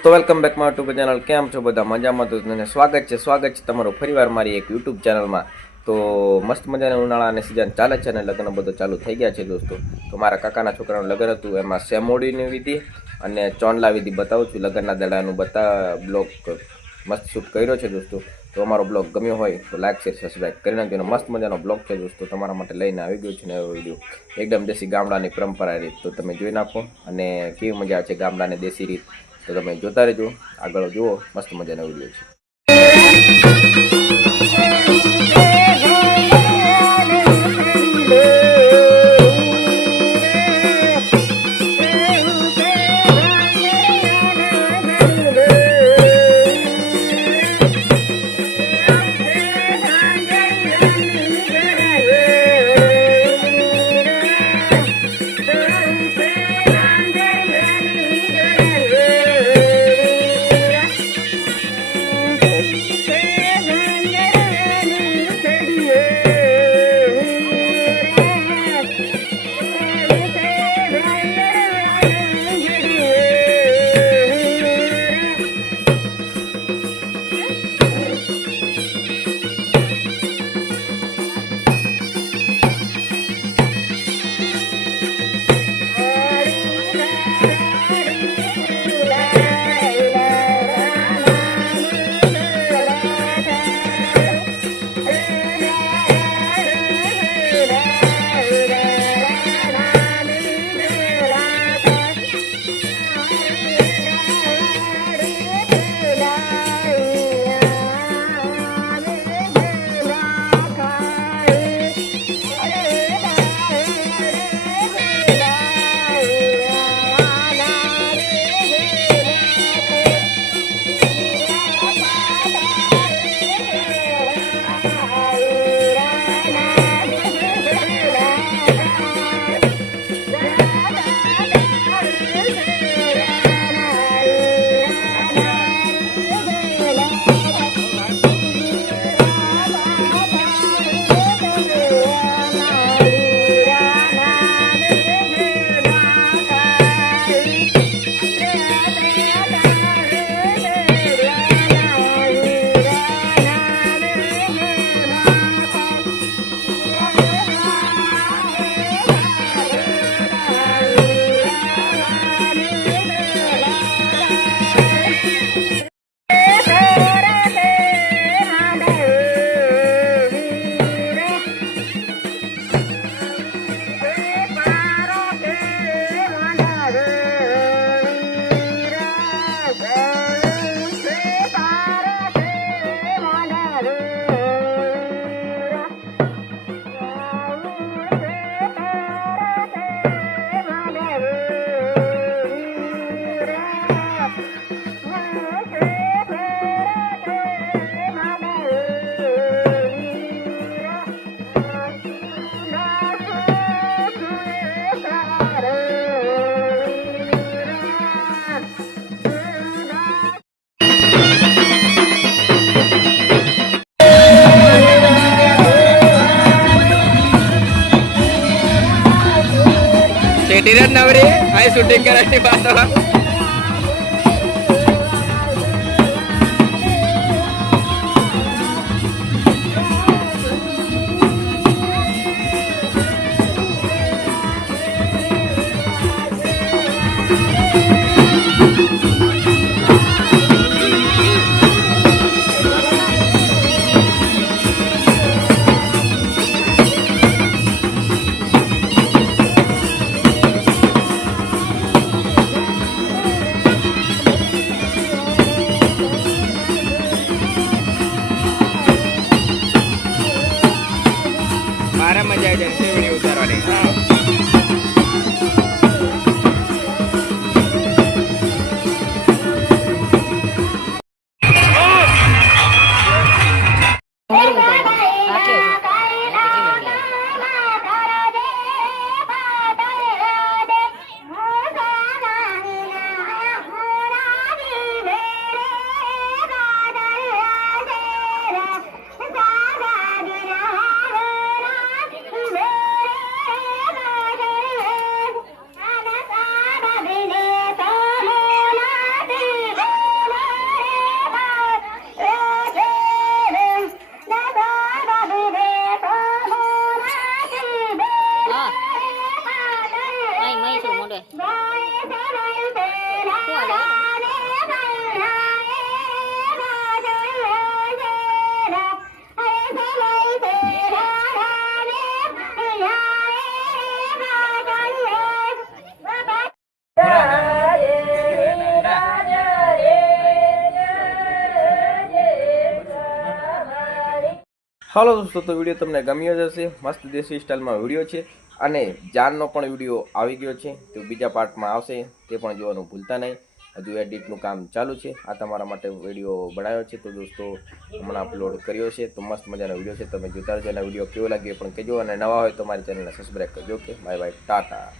દોસ્તો welcome back my YouTube channel કેમ છો બધા? મજામાં તો તમને સ્વાગત છે. સ્વાગત છે તમારું ફરીવાર મારી એક યુટ્યુબ ચેનલમાં તો મસ્ત મજાના ઉનાળાની સિઝન ચાલે છે અને લગ્ન બધો ચાલુ થઈ ગયા છે દોસ્તો. તો મારા કાકાના છોકરાનું લગ્ન હતું, એમાં સેમોડીની વિધિ અને ચોંડલા વિધિ બતાવું છું. લગ્નના દડાનું બતા, બ્લોગ મસ્ત શૂટ કર્યો છે દોસ્તો. તો અમારો બ્લોગ ગમ્યો હોય તો લાઈક શેર સબસ્ક્રાઈબ કરી નાખજો મસ્ત મજાનો બ્લોગ છે દોસ્તો. તમારા માટે લઈને આવી ગયો છે ને એવો વીડિયો એકદમ દેશી ગામડાની પરંપરા રીત. તો તમે જોઈ નાખો અને કેવી મજા છે ગામડાની દેશી રીત. તો તમે જોતા રહેજો. આગળ જુઓ. મસ્ત મજાના વીડિયો છે. शेटीरन नवरे हाय शूटिंग करायची पाहता મારા મજા આવી જાય Bye. હાલો દોસ્તો, તો વીડિયો તમને ગમ્યો જ હશે. મસ્ત દેશી સ્ટાઇલમાં વીડિયો છે. અને જાનનો પણ વીડિયો આવી ગયો છે. તો બીજા પાર્ટમાં આવશે, તે પણ જોવાનું ભૂલતા નહીં. હજુ એડિટનું કામ ચાલુ છે. આ તમારા માટે વીડિયો બનાવ્યો છે. તો દોસ્તો, હમણાં અપલોડ કર્યો છે. તો મસ્ત મજાનો વીડિયો છે. તમે જોતા રહેજો. અને વીડિયો કેવો લાગ્યો પણ કહેજો. અને નવા હોય તો મારી ચેનલને સબસ્ક્રાઈબ કરજો. કે બાય બાય, ટાટા.